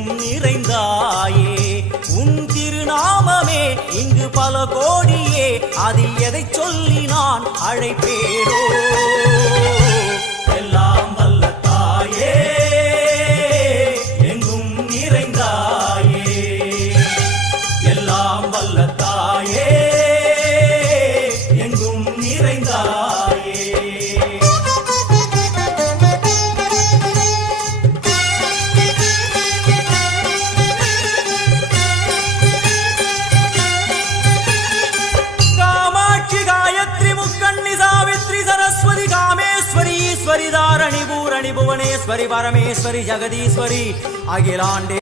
எங்கும் நிறைந்தாயே உன் திருநாமமே இங்கு பல கோடியே அதில் எதை சொல்லி நான் அழைப்பேனோ எல்லாம் வல்ல தாயே எங்கும் நிறைந்தாயே எல்லாம் வல்ல தாயே எங்கும் நிறைந்தாயே ईश्वरी धारणी भुवनेश्वरी परमेश्वरी जगदीश्वरी अखिलांडे